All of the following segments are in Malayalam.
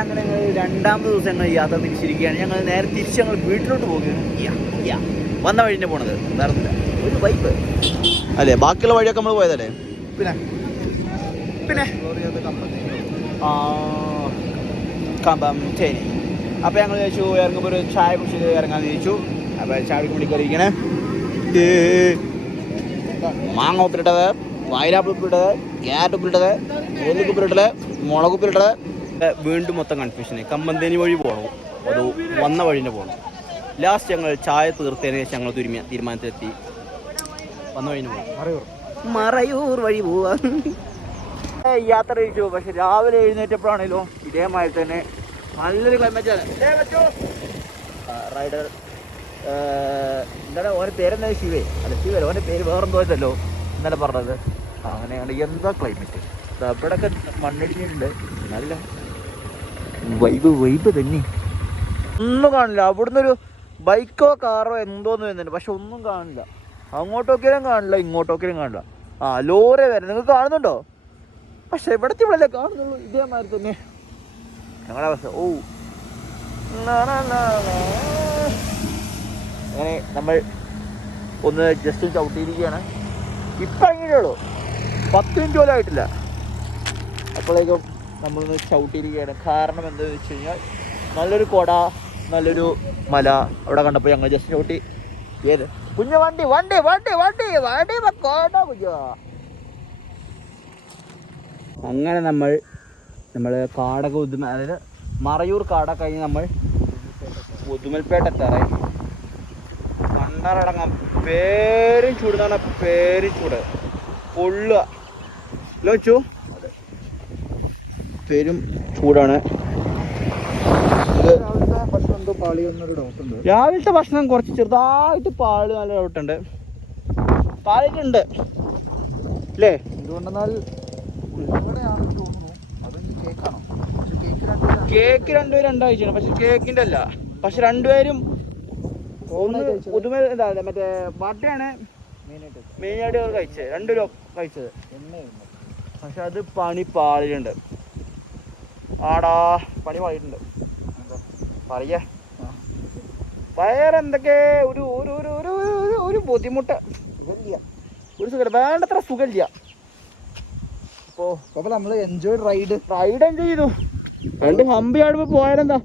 അങ്ങനെ ഞങ്ങൾ രണ്ടാമത്തെ ദിവസം ഞങ്ങൾ യാത്ര തിരിച്ചിരിക്കുകയാണ്. ഞങ്ങൾ നേരെ തിരിച്ച് ഞങ്ങൾ വീട്ടിലോട്ട് പോകുകയാണ്. വന്ന വഴി തന്നെ പോണത്, വേറൊന്നുമില്ല. ഒരു വൈബ് അല്ലേ? ബാക്കിയുള്ള വഴിയൊക്കെ നമ്മൾ പോയതല്ലേ. പിന്നെ കമ്പംചേരി. അപ്പോൾ ഞങ്ങൾ ചോദിച്ചു ഇറങ്ങുമ്പോൾ ഒരു ചായ കുടിച്ചിട്ട് ഇറങ്ങാൻ ചോദിച്ചു. അപ്പോൾ ചായ കുടിക്കറിയിരിക്കണേ മാങ്ങ ഉപ്പിലിട്ടത്, വയലാപ്പിൾ ഉപ്പിലിട്ടത്, ക്യാരറ്റ് ഉപ്പിലിട്ടത്, ഉരുളിക്ക് ഉപ്പിലിട്ടത്, മുളക് ഉപ്പിലിട്ടത്. വീണ്ടും മൊത്തം കൺഫ്യൂഷന്. കമ്പന്തേനി വഴി പോകണോ അതോ വന്ന വഴിൻ്റെ പോകണം? ലാസ്റ്റ് ഞങ്ങൾ ചായ തീർത്തതിന് ശേഷം ഞങ്ങൾ തീരുമാനത്തിലെത്തി വന്ന വഴിന് പോകാം. മറയൂർ വഴി പോവാ. യാത്ര കഴിച്ചു. പക്ഷെ രാവിലെ എഴുന്നേറ്റപ്പോഴാണല്ലോ ഇതേമാതിരി തന്നെ നല്ലൊരു ക്ലൈമറ്റാണ്. റൈഡർ എന്താണ് ഓൻ്റെ പേരെന്താ? ശിവേ അല്ല, ശിവല്ല, ഓൻ്റെ പേര് വേറെന്തോ ഇതല്ലോ ഇന്നലെ പറഞ്ഞത്. അങ്ങനെയാണ്. എന്താ ക്ലൈമറ്റ് ഇവിടെയൊക്കെ മണ്ണിടിഞ്ഞിട്ടുണ്ട്. നല്ല വൈബ് തന്നെ. ഒന്നും കാണില്ല. അവിടുന്ന് ഒരു ബൈക്കോ കാറോ എന്തോന്ന് വരുന്നുണ്ട്, പക്ഷെ ഒന്നും കാണില്ല. അങ്ങോട്ടോക്കിയാലും കാണില്ല, ഇങ്ങോട്ടോക്കിയാലും കാണില്ല. ലോറി വരുന്നത് നിങ്ങൾക്ക് കാണുന്നുണ്ടോ? പക്ഷെ ഇവിടത്തെ ഇവിടെ കാണുന്നുള്ളൂ. ഇതേമാതിരി തന്നെ ഞങ്ങളുടെ അവസ്ഥ. അങ്ങനെ നമ്മൾ ഒന്ന് ജസ്റ്റ് ചവിട്ടിയിരിക്കുകയാണ്. ഇപ്പം ഇറങ്ങിയിട്ടുള്ളൂ, 10 മിനിറ്റ് പോലും ആയിട്ടില്ല. അപ്പോഴേക്കും നമ്മളൊന്ന് ചവിട്ടിയിരിക്കുകയാണ്. കാരണം എന്താണെന്ന് വെച്ച് കഴിഞ്ഞാൽ നല്ലൊരു കുട, നല്ലൊരു മല അവിടെ കണ്ടപ്പോൾ ഞങ്ങൾ ജസ്റ്റ് ചവിട്ടി. ഏത് കുഞ്ഞ വണ്ടി വണ്ടി വണ്ടി വണ്ടി വണ്ടി കോട കുഞ്ഞ. അങ്ങനെ നമ്മൾ കാടൊക്കെ അതായത് മറയൂർ കാട കഴിഞ്ഞ് നമ്മൾ ഉദുമൽപേട്ട എത്താറായി. കണ്ടറടങ്ങാം. പേരും ചൂട് എന്ന് പറഞ്ഞാൽ പേരും ചൂട് പൊള്ളുക ലോച്ചു. പേരും ചൂടാണ്. രാവിലത്തെ ഭക്ഷണം കുറച്ച് ചെറുതായിട്ട് പാള് നല്ല ഡൗട്ടുണ്ട്. പാലിട്ടുണ്ട് അല്ലേ? എന്തുകൊണ്ടെന്നാൽ കേക്ക് രണ്ടുപേരും രണ്ടാഴ്ചയാണ്. പക്ഷെ കേക്കിൻ്റെ അല്ല, പക്ഷെ രണ്ടുപേരും ഒന്ന് പുതുമ മറ്റേ ബട്ടയാണ് മെയിനായിട്ട് കഴിച്ചത്. രണ്ടുപേരും കഴിച്ചത്. പക്ഷെ അത് പാളിയിട്ടുണ്ട്. ആടാ പണി പാളിയിട്ടുണ്ട്. പറയാ വയറെന്തൊക്കെ ഒരു ഒരു ഒരു ഒരു ബുദ്ധിമുട്ട്. ഒരു സുഖമില്ല, വേണ്ടത്ര സുഖമില്ല. അപ്പോൾ നമ്മൾ റൈഡ് എൻജോയ് ചെയ്തു. രണ്ട് ഹമ്പി ആടുമ്പോൾ പോയാലെന്താ?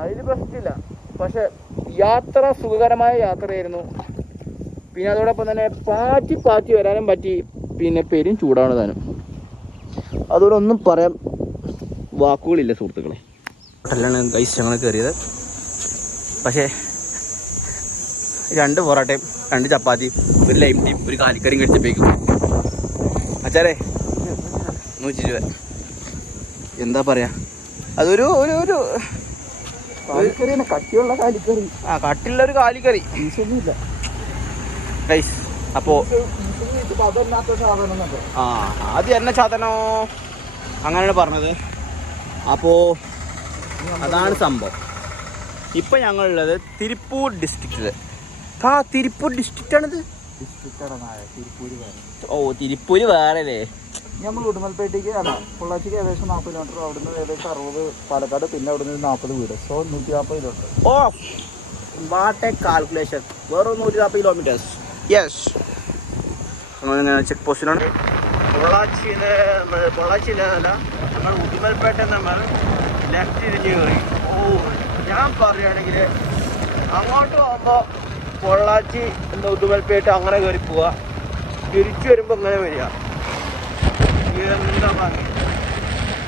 അതിന് പ്രശ്നമില്ല. പക്ഷെ യാത്ര സുഖകരമായ യാത്രയായിരുന്നു. പിന്നെ അതോടൊപ്പം തന്നെ പാറ്റി വരാനും പറ്റി. പിന്നെ പെരും ചൂടാണ് താനും. അതോടെ ഒന്നും പറയാൻ വാക്കുകളില്ല സുഹൃത്തുക്കളെ. ഹോട്ടലിലാണ് ഗൈസ് ഞങ്ങൾ കയറിയത്. പക്ഷേ 2 പൊറോട്ടയും 2 ചപ്പാത്തി, ഒരു ലൈം ടീം, ഒരു കാലിക്കറിയും കഴിച്ചപ്പോഴേക്കും അച്ചാറേ 100 രൂപ. എന്താ പറയാ, അതൊരു ഒരു ഒരു കട്ടിയുള്ള കാലിക്കറി. കട്ടിയുള്ളൊരു കാലിക്കറി ഒന്നുമില്ല ഗൈസ്. അപ്പോൾ അത് എന്നെ സാധനോ അങ്ങനെയാണ് പറഞ്ഞത്. അപ്പോൾ അതാണ് സംഭവം. ഇപ്പം ഞങ്ങളുള്ളത് തിരുപ്പൂർ ഡിസ്ട്രിക്റ്റിൽ. തിരുപ്പൂർ ഡിസ്ട്രിക്റ്റാണിത്. തിരുപ്പൂര് വേറെ അല്ലേ? നമ്മൾ ഉടുമൽപേട്ടേക്ക് പൊള്ളാച്ചിക്ക് ഏകദേശം 40 കിലോമീറ്റർ, അവിടുന്ന് ഏകദേശം 60 പാലക്കാട്, പിന്നെ അവിടുന്ന് 40 വീട്. So 140 kilometre. What A calculation. വേറെ 140 കിലോമീറ്റേഴ്സ്. യെസ്. അങ്ങനെ ചെക്ക് പോസ്റ്റിലാണ്. പൊള്ളാച്ചിയിലല്ല, നമ്മൾ ഉടുമൽപേട്ട നമ്മൾ ലെഫ്റ്റ് തിരിഞ്ഞ് കയറി. ഞാൻ പറയുകയാണെങ്കിൽ അങ്ങോട്ട് പോകുമ്പോൾ പൊള്ളാച്ചി ഉടുമൽപേട്ട അങ്ങനെ കയറി പോവുക, തിരിച്ചു വരുമ്പോൾ ഇങ്ങനെ വരിക. എന്താ പറയുക,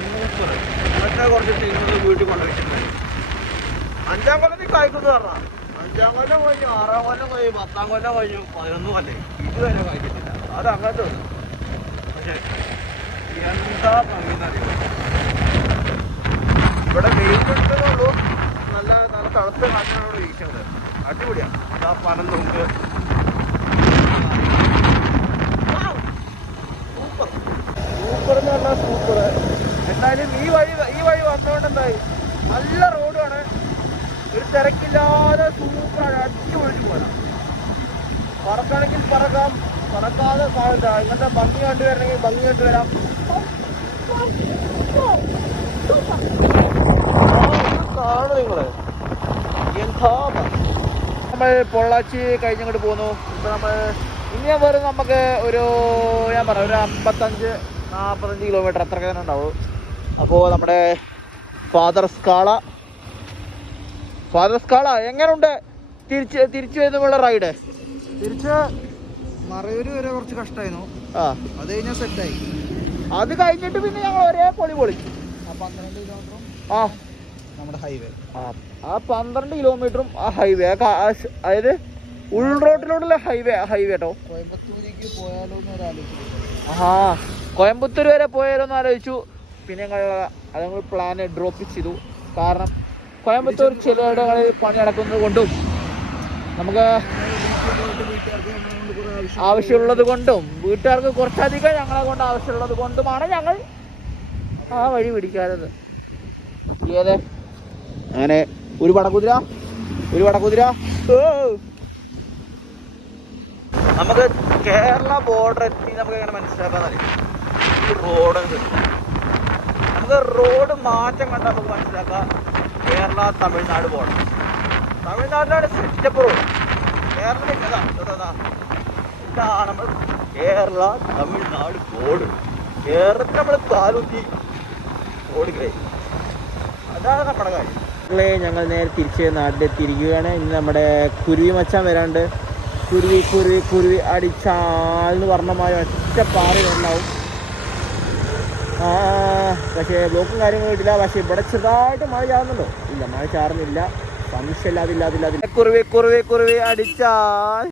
ഇന്നത്തെ കുറച്ച് ടീമുകൾ വീട്ടിൽ കൊണ്ടുവച്ചിട്ടുണ്ട്. 5-ാം കൊല്ലത്തിൽ കായ്ക്കുന്നു പറഞ്ഞാൽ 5-ാം കൊല്ലം കഴിഞ്ഞു, 6-ാം കൊല്ലം കഴിഞ്ഞു, 10-ാം കൊല്ലം കഴിഞ്ഞു, 11 കൊല്ലം ഇതുവരെ കായ്ക്കുന്നില്ല. അത് അങ്ങനത്തെ ഒരു പക്ഷേ എന്താ ഭംഗിന്നറിയാം. ഇവിടെ വെയിലെടുത്തതേ ഉള്ളൂ. നല്ല നല്ല തണുത്ത കാറ്റിനാണ് ഇവിടെ വീശുന്നത്. അടിപൊളിയാണ്. ആ പനം നോക്ക്, സൂപ്പർ എന്ന് പറഞ്ഞാൽ സൂപ്പർ. എന്തായാലും ഈ വഴി വന്നതുകൊണ്ട് എന്തായി, നല്ല റോഡാണ്, ഒരു തിരക്കില്ലാതെ സൂപ്പറാണ്. അടിപൊളിച്ച് പോലെ പറക്കണമെങ്കിൽ പറക്കാം, പറക്കാതെ കാണണ്ട. ഇങ്ങനത്തെ ഭംഗി കണ്ടുവരണമെങ്കിൽ ഭംഗി കണ്ടുവരാം. കാണു നിങ്ങള് എന്താ നമ്മൾ പൊള്ളാച്ചി കഴിഞ്ഞിങ്ങോട്ട് പോന്നു. ഇപ്പൊ നമ്മൾ ഇനി വെറും നമുക്ക് ഞാൻ പറയാം ഒരു 55-45 കിലോമീറ്റർ അത്രയൊക്കെ തന്നെ ഉണ്ടാവും. അപ്പോൾ നമ്മുടെ ഫാദർ സ്കാള എങ്ങനെയുണ്ട് തിരിച്ചു വരുന്നുള്ള റൈഡ്? തിരിച്ച് മറയൂര് വരെ കുറച്ച് കഷ്ടമായിരുന്നു. അത് കഴിഞ്ഞാൽ സെറ്റായി. അത് കഴിഞ്ഞിട്ട് പിന്നെ ഞങ്ങൾ ഒരേ പൊളി പൊളിച്ചു. 12 കിലോമീറ്ററും നമ്മുടെ ഹൈവേ. ആ 12 കിലോമീറ്ററും ആ ഹൈവേ, അതായത് ഉൾറോട്ടിലോട്ടുള്ള ഹൈവേ കേട്ടോ. കോയമ്പത്തൂരേക്ക് പോയാലോ എന്ന് ഒരാലോചിച്ചു. കോയമ്പത്തൂർ വരെ പോയാലോ എന്ന് ആലോചിച്ചു. പിന്നെ ഞങ്ങൾ പ്ലാൻ ഡ്രോപ്പ് ചെയ്തു. കാരണം കോയമ്പത്തൂർ ചിലയിടങ്ങളിൽ പണി നടക്കുന്നത് കൊണ്ടും നമുക്ക് ആവശ്യമുള്ളത് കൊണ്ടും വീട്ടുകാർക്ക് കുറച്ചധികം ഞങ്ങളെ കൊണ്ട് ആവശ്യമുള്ളത് കൊണ്ടുമാണ് ഞങ്ങൾ ആ വഴി പിടിക്കാത്തത്. അങ്ങനെ ഒരു വടക്കുതിര നമുക്ക് കേരള ബോർഡർ എത്തി. നമുക്ക് എങ്ങനെ മനസ്സിലാക്കാന്നറിയാം, ഈ റോഡ് നമുക്ക് റോഡ് മാറ്റം കണ്ടാൽ നമുക്ക് മനസ്സിലാക്കാം കേരള തമിഴ്നാട് ബോർഡർ. തമിഴ്നാട്ടിലാണ് സെറ്റപ്പ് റോഡ്. കേരളം ഇതാണ് നമ്മൾ കേരള തമിഴ്നാട് ബോർഡർ. കേരളത്തിൽ നമ്മൾ കാലുത്തി ഓടുകയായി. അതാണ് നമ്മുടെ കാര്യം. ഞങ്ങൾ നേരെ തിരിച്ച് നാട്ടിലെത്തിയിരിക്കുകയാണ്. ഇനി നമ്മുടെ കുരുവി മച്ചാൻ വരാണ്ട്. കുരുവി അടിച്ചാൽന്ന് പറഞ്ഞമായി ഒറ്റ പാറി ഉണ്ടാവും. പക്ഷേ ബ്ലോക്കും കാര്യങ്ങളും ഇല്ല. പക്ഷെ ഇവിടെ ചെറുതായിട്ട് മഴ ചാറുന്നുണ്ടോ? ഇല്ല, മഴ ചാറുന്നില്ല. സംശയമില്ലാതില്ല. കുരുവി അടിച്ചാൽ